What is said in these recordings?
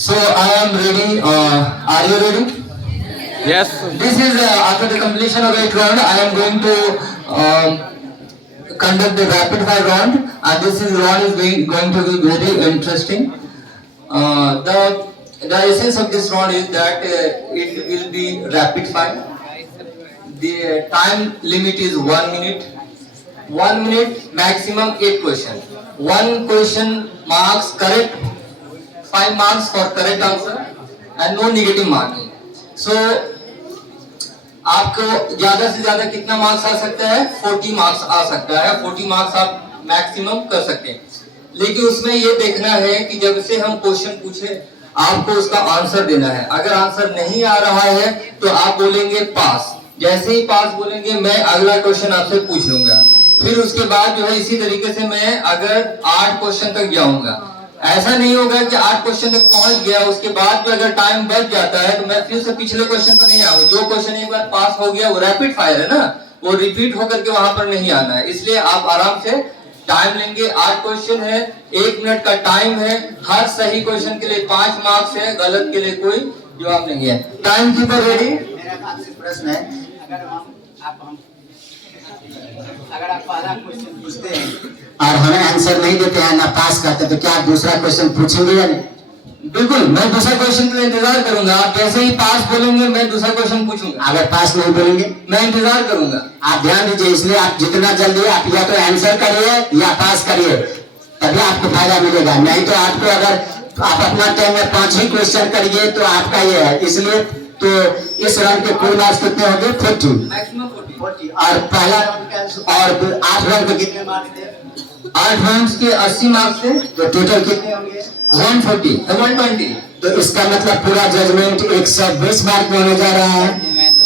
So I am ready. Are you ready? Yes. This is after the completion of 8 round. I am going to conduct the rapid fire round, and this is round is going to be very interesting. The essence of this round is that it will be rapid fire. The time limit is 1 minute. 1 minute, maximum 8 questions. One question marks correct, 5 marks for correct answer, and no negative marking. So आपको ज्यादा से ज्यादा कितना marks आ सकता है? 40 marks आ सकता है। 40 marks आप मैक्सिमम कर सकते हैं, लेकिन उसमें ये देखना है कि जब से हम क्वेश्चन पूछे आपको उसका आंसर देना है। अगर आंसर नहीं आ रहा है तो आप बोलेंगे पास। जैसे ही पास बोलेंगे मैं अगला क्वेश्चन आपसे पूछ लूंगा। फिर उसके बाद जो है इसी तरीके से मैं अगर 8 क्वेश्चन तक जाऊंगा। ऐसा नहीं होगा कि 8 क्वेश्चन तक पहुंच गया उसके बाद भी अगर टाइम बच जाता है तो मैं फिर से पिछले क्वेश्चन पर नहीं आऊंगा। जो क्वेश्चन एक बार पास हो गया वो रैपिड फायर है ना, वो रिपीट होकर के वहां पर नहीं आना है। इसलिए आप आराम से टाइम लेंगे। 8 क्वेश्चन है, 1 मिनट का टाइम है। हर सही क्वेश्चन के लिए 5 मार्क्स है, गलत के लिए कोई जवाब नहीं है। Time keeper ready? मेरा आपसे प्रश्न है, अगर आप पहला क्वेश्चन पूछते हैं और हमें आंसर नहीं देते हैं, ना पास करते, तो क्या आप दूसरा क्वेश्चन पूछेंगे या नहीं? बिल्कुल, मैं दूसरा क्वेश्चन के लिए इंतजार करूंगा। आप जैसे ही पास बोलेंगे मैं दूसरा क्वेश्चन पूछूंगा। अगर पास नहीं बोलेंगे मैं इंतजार करूंगा। आप ध्यान दीजिए, इसलिए आप जितना जल्दी आप या तो आंसर करिए या पास करिए, तभी आपको फायदा मिलेगा। नहीं तो आपको अगर आप अपना टाइम में 5 ही क्वेश्चन करिए तो आपका ये है। इसलिए तो इस राउंड के कुल मार्क्स कितने होंगे? 40 मैक्सिमम 40। और पहला और 8 राउंड के कितने मार्क्स थे? 8 राउंड्स के 80 मार्क्स थे, तो टोटल कितने होंगे? 140 120। तो इसका मतलब पूरा जजमेंट 120 मार्क में होने जा रहा है।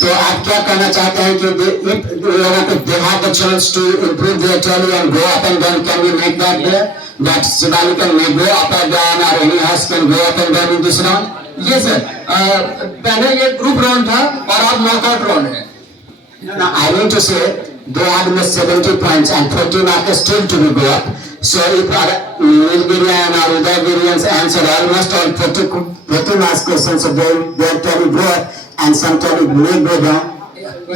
तो आप क्या कहना चाहते हैं कि लोगों को they have the chance to improve their talent and go up and down, can we make that that Shivani can may go up and down और any hers can go up and down in this round? ये sir पहले ये group round था और अब knockout round है। No, I mean to say they had missed 70 points and 40 marks still to be go up. So if Nilgirian or Udayagirians answered almost all 40 marks questions, so they can go up and sometimes may go down.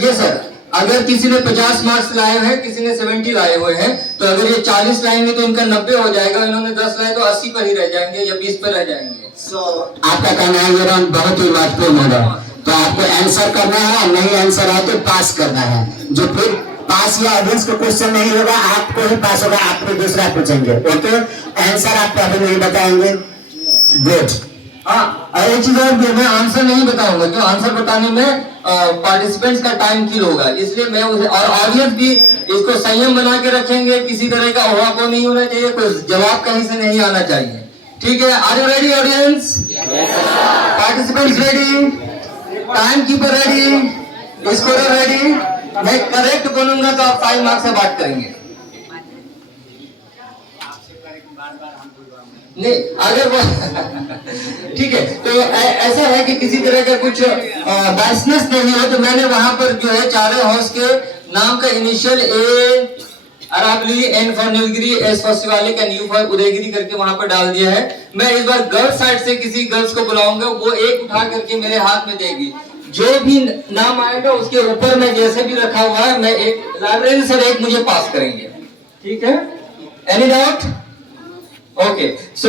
ये sir अगर किसी ने 50 marks लाए हैं, किसी ने 70 लाए हुए हैं, तो अगर ये 40 लाएंगे तो इनका 90 हो जाएगा। इन्होंने 10 लाए तो 80 पर ही रह जाएंगे या 20 पर रह जाएंगे। So आपका कहना है ये राउंड बहुत ही महत्वपूर्ण होगा। तो आपको आंसर करना है, नहीं आंसर है तो पास करना है। जो फिर पास या ऑडियंस को क्वेश्चन नहीं होगा आपको ही पास होगा, आपको दूसरा पूछेंगे। ओके, आंसर आप अभी नहीं बताएंगे? गुड। हाँ, और एक चीज और भी, मैं आंसर नहीं बताऊंगा क्यों? आंसर बताने में पार्टिसिपेंट्स का टाइम किल होगा, इसलिए मैं उसे और ऑडियंस भी इसको संयम बना के रखेंगे। किसी तरह का ओहापोह नहीं होना चाहिए, कोई जवाब कहीं से नहीं आना चाहिए। ठीक है? Are you ready audience? Participants ready? Time keeper ready? Scorer ready? मैं करेक्ट बोलूंगा तो आप 5 मार्क्स से बात करेंगे। नहीं अगर वो ठीक है, तो ऐसा है कि किसी तरह का कुछ बायसनेस नहीं हो, तो मैंने वहां पर जो है चारों हाउस के नाम का initial A Aravali, N for Nilgiri, S for Shivalik and U for Udaygiri करके वहां पर डाल दिया है। मैं इस बार गर्ल्स साइड से किसी गर्ल्स को बुलाऊंगा, वो एक उठा करके मेरे हाथ में देगी। जो भी नाम आएगा उसके ऊपर में जैसे भी रखा हुआ है, मैं एक लाइब्रेरी से एक मुझे पास करेंगे। ठीक है? Any doubt? ओके, सो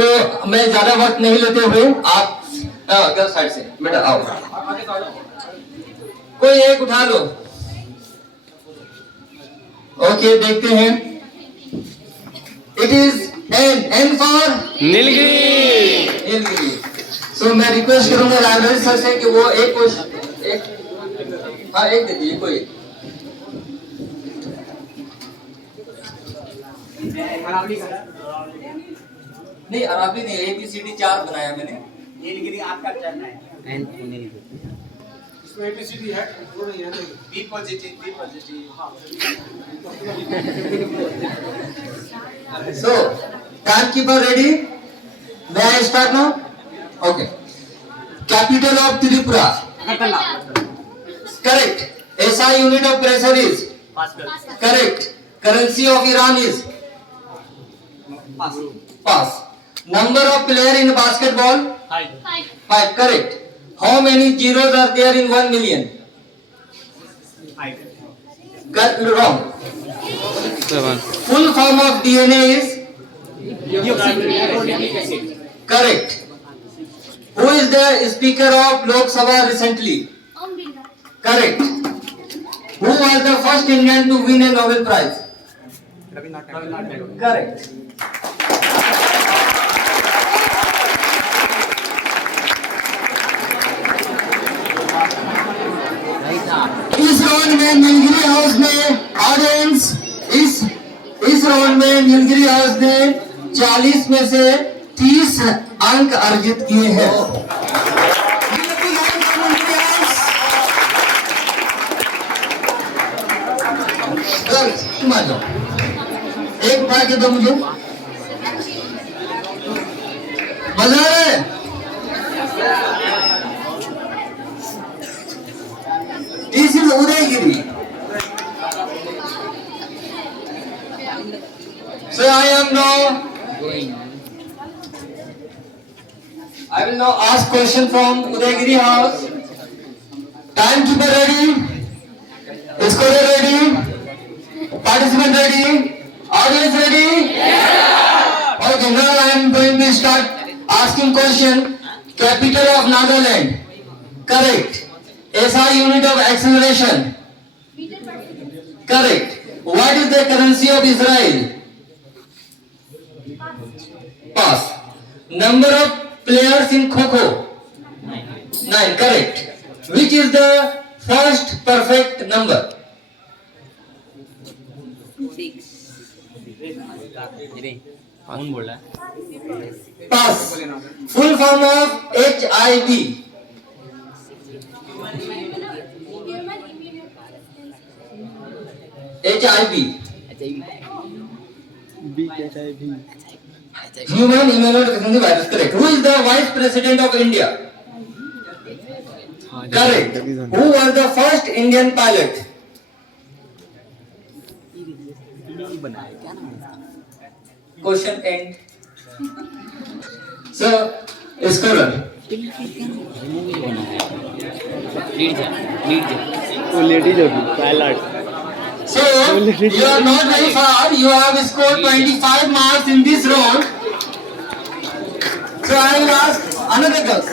मैं ज्यादा वक्त नहीं लेते हुए आप गर्ल्स साइड से बेटा आओ, कोई एक उठा लो। ओके, देखते हैं। It is an for Nilgiri. सो मैं रिक्वेस्ट करूंगा लाइब्रेरी सर से कि वो एक दे दीजिए कोई। नहीं अराबी नहीं, ABCD 4 बनाया मैंने। नीलगिरी आपका टर्न है। इसमें ABCD है, वो नहीं है। B positive. So, timekeeper ready? May I start now? Okay. Capital of Tripura. Correct. SI unit of pressure is? Correct. Currency of Iran is? Pass. Number of player in basketball? 5. Correct. How many zeros are there in 1 million? Wrong. 7. Full form of DNA is? Correct. Who is the speaker of Lok Sabha recently? Correct. Who was the first Indian to win a Nobel Prize? Correct. इस round में Nilgiri house ने audience इस round में Nilgiri house ने 40 में से 30 अंक अर्जित किए हैं। तुम आ जाओ, एक उठा के दो मुझे। बजा रहे? This is Udaygiri. So I will now ask question from Udaygiri house. Timekeeper ready? Scorer ready? Participant ready? Audience ready? Okay, now I am going to start asking question. Capital of Nagaland? Correct. SI unit of acceleration? Correct. What is the currency of Israel? Pass. Number of players in Kho-Kho? 9. Correct. Which is the first perfect number? 6. कौन बोल रहा है? Pass. Full form of HIV? HIV. Human immunodeficiency virus. Correct. Who is the Vice President of India? Correct. Who was the first Indian pilot? Question end. So, scorer. वो ladies होगी pilot. So, you are not very far. You have scored 25 marks in this round. So, I will ask another girl.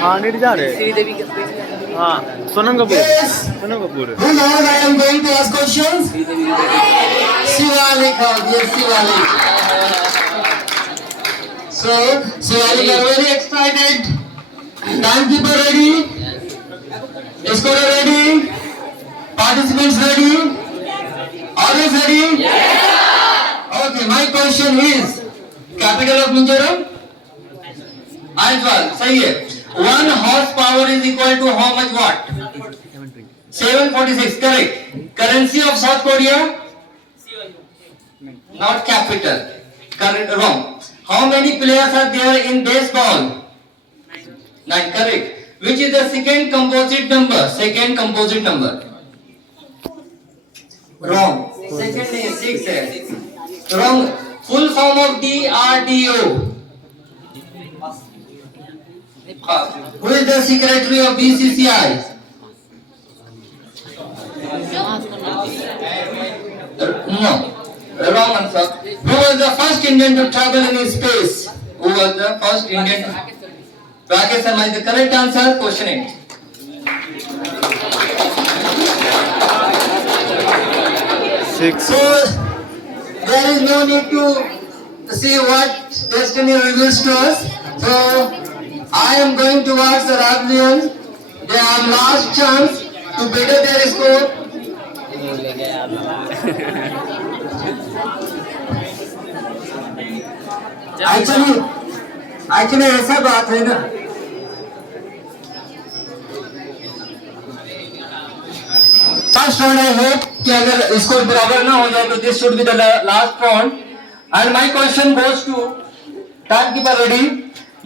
हाँ NEET जा रहे। हाँ Sonam Kapoor. Yes. Sonam Kapoor. Who knows I am going to ask questions? Shivalik. Yes, Shivalik. So, Shivalik are very excited. Timekeeper ready? Scorer ready? Participants ready? Audience ready? Okay, my question is, capital of Mizoram? Aizawl, सही है। 1 horsepower is equal to how much watt? 746, correct. Currency of South Korea? Not capital. Correct, wrong. How many players are there in baseball? 9, correct. Which is the second composite number? Second composite number. Wrong. Second is 6 है. Wrong. Full form of DRDO. Who is the secretary of BCCI? No. Wrong answer. Who was the first Indian to travel in space? Who was the first Indian? Rakesh Sharma is the correct answer. Question 8. So there is no need to see what destiny reveals to us. So I am going to ask the Rajlians. They have last chance to better their score. Actually ऐसा बात है ना, first round I hope कि अगर score बराबर ना हो जाए तो this should be the last round and my question goes to timekeeper ready.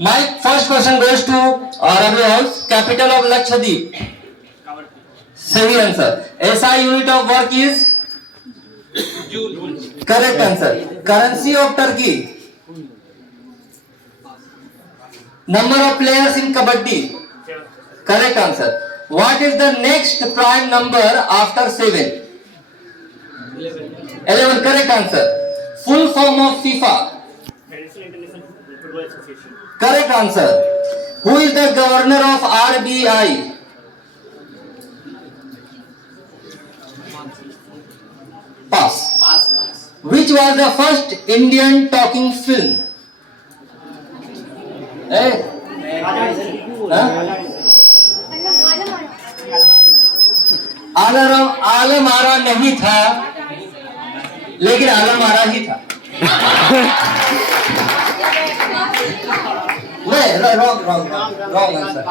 My first question goes to Ravi house. Capital of Lakshadweep? सही answer. SI unit of work is Correct answer. Currency of Turkey. Number of players in Kabaddi. Correct answer. What is the next prime number after 7? 11. Correct answer. Full form of FIFA. Correct answer. Who is the governor of RBI? Pass. Which was the first Indian talking film? Eh? Huh? Alam Ara नहीं था, लेकिन आलम आरा ही था। Wrong answer.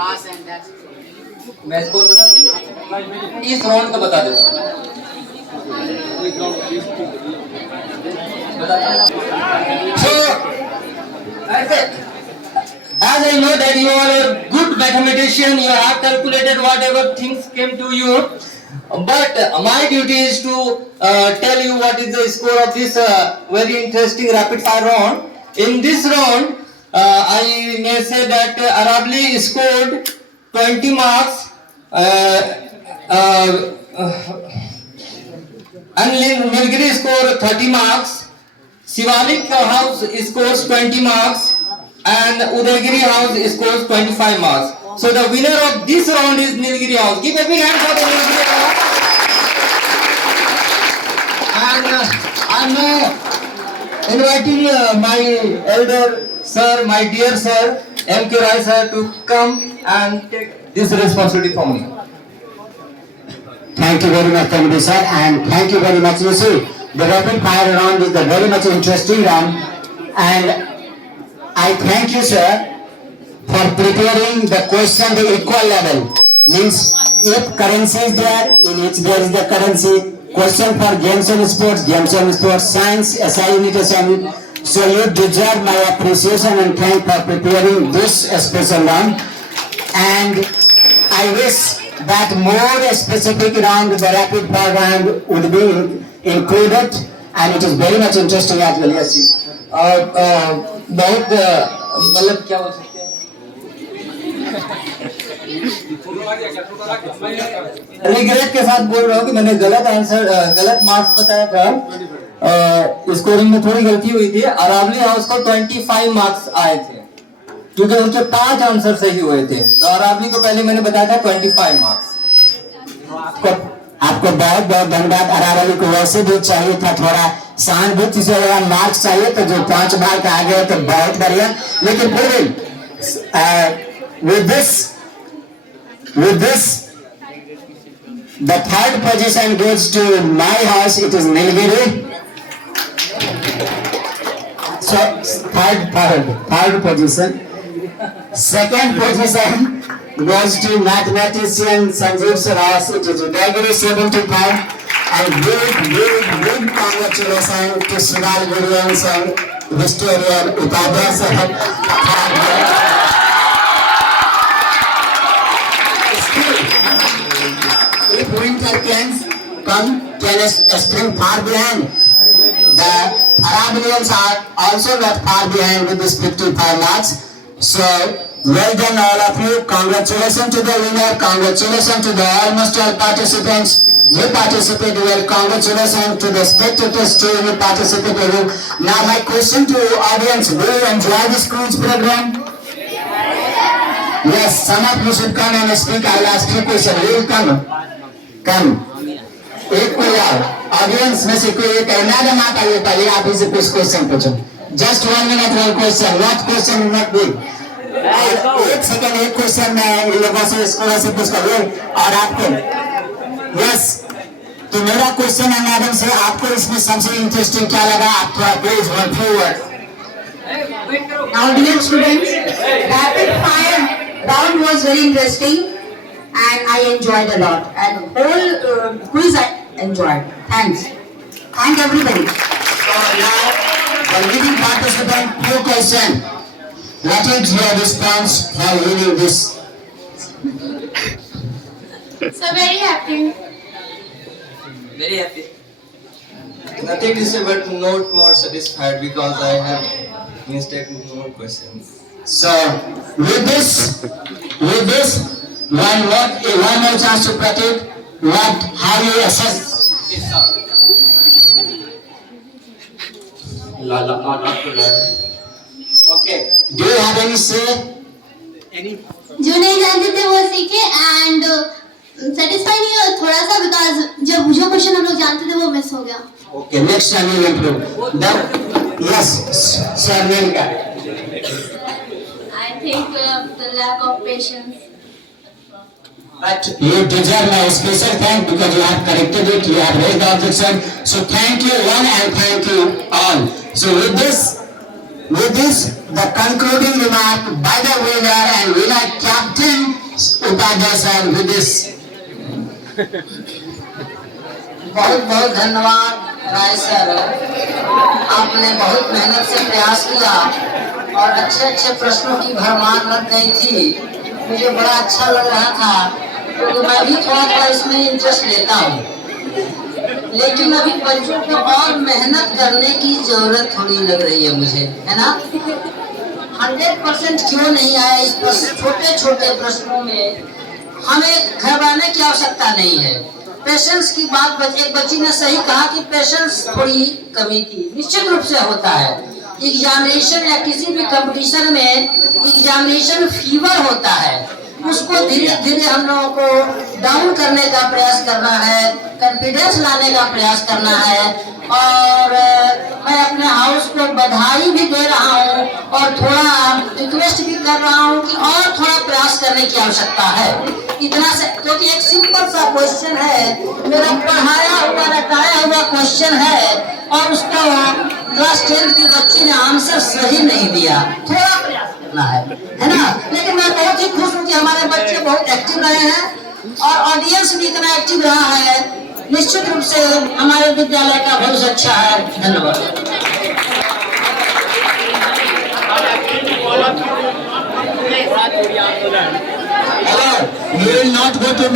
मैं score बता दूं? इस round का बता देता हूँ। So, as I know that you are a good mathematician, you have calculated whatever things came to you. But my duty is to tell you what is the score of this very interesting rapid fire round. In this round, I may say that Arabli scored 20 marks and Nilgiri scored 30 marks. Shivalik House scores 20 marks and Udaygiri House scores 25 marks. So the winner of this round is Nilgiri House. Give a big hand for the Nilgiri House. And I'm inviting my elder sir, my dear sir, M.K. Rai sir, to come and take this responsibility from me. Thank you very much, Tamil sir, and thank you very much. You see, the rapid fire round is a very much interesting round, and I thank you, sir, for preparing the question the equal level. Means if currency is there, in which there is the currency. Question for games and sports, science, SI unit, assignment. So you deserve my appreciation and thank for preparing this special round. And I wish that more specific round, the rapid fire round would be included, and it is very much interesting as well. Yes. बहुत मतलब क्या बोल सकते हैं, regret के साथ बोल रहा हूँ कि मैंने गलत मार्क्स बताया था। स्कोरिंग में थोड़ी गलती हुई थी। अरावली हाउस को 25 मार्क्स आए थे क्योंकि उनके 5 आंसर सही हुए थे, तो अरावली को पहले मैंने बताया था 25 मार्क्स। आपको बहुत बहुत धन्यवाद। अरावली को वैसे भी चाहिए था थोड़ा सहानुभूति से मार्क्स चाहिए, तो जो 5 मार्क आ गए तो बहुत बढ़िया। लेकिन फिर भी with this the third position goes to my house. It is Nilgiri. So third position. Second position goes to mathematician Sanjeev Saras. It is Udaygiri 75. And big congratulations to Sunal Gurians and historian Upadhyay Sahab. If winter can spring far behind, the Arabians are also not far behind with this 55 marks. So well done all of you. Congratulations to the winner. Congratulations to the almost all participants. You participated well. Congratulations to the spectators too. You participated well. Now my question to audience: do you enjoy this cruise program? Yes. Some of you should come and speak. I'll ask you a question. You will come. एक कोई audience में से कोई एक madam आप आइए, पहले आप इसे कुछ क्वेश्चन पूछो। Just 1 minute one question. Not question not big. एक सेकंड एक क्वेश्चन मैं इन लोगों से स्कूल से पूछ कर और आपको यस। तो मेरा क्वेश्चन है मैडम से, आपको इसमें सबसे इंटरेस्टिंग क्या लगा? आप थोड़ा please one few word. Now dear students, rapid fire round was very interesting and I enjoyed a lot, and whole quiz I enjoyed. Thanks. Thank everybody. So now the leading participant, few question. What is your response for winning this? So very happy. Very happy. Nothing to say but not more satisfied because I have mistake more questions. So with this, one more chance to Pratik. How you assess? Okay. Do you have any say? जो नहीं जानते थे वो सीखे and satisfy नहीं हुआ थोड़ा सा बिकॉज जब जो क्वेश्चन हम लोग जानते थे वो मिस हो गया. Okay, next time we will improve. Yes, sir, Nilka. I think the lack of patience. But you deserve my special thanks because you have corrected it, you have raised the objection. So thank you one and thank you all. So with this, the concluding remark by the winner and winner Captain Upadhyay sir with this. बहुत बहुत धन्यवाद राय sir, आपने बहुत मेहनत से प्रयास किया और अच्छे अच्छे प्रश्नों की भरमार लग गई थी. मुझे बड़ा अच्छा लग रहा था क्योंकि मैं भी थोड़ा इसमें इंटरेस्ट लेता हूँ, लेकिन अभी बच्चों को और मेहनत करने की जरूरत थोड़ी लग रही है मुझे, है ना. 100% क्यों नहीं आया इस छोटे छोटे प्रश्नों में, हमें घबराने की आवश्यकता नहीं है. पेशेंस की बात एक बच्ची ने सही कहा कि पेशेंस थोड़ी कमी थी, निश्चित रूप से होता है. एग्जामिनेशन या किसी भी कंपटीशन में एग्जामिनेशन फीवर होता है, उसको धीरे धीरे हम लोगों को डाउन करने का प्रयास करना है, कॉन्फिडेंस लाने का प्रयास करना है. और मैं अपने हाउस को बधाई भी दे रहा हूँ और थोड़ा रिक्वेस्ट भी कर रहा हूँ कि और थोड़ा प्रयास करने की आवश्यकता है. इतना से क्योंकि एक सिंपल सा क्वेश्चन है, मेरा पढ़ाया हुआ रटाया हुआ क्वेश्चन है और उसका क्लास 10 की बच्ची ने आंसर सही नहीं दिया. थोड़ा प्रयास करना है ना. लेकिन मैं बहुत ही खुश हूँ कि हमारे बच्चे बहुत एक्टिव रहे हैं और ऑडियंस भी इतना एक्टिव रहा है. निश्चित रूप से हमारे विद्यालय का भविष्य अच्छा है. धन्यवाद. Hello, we will not go to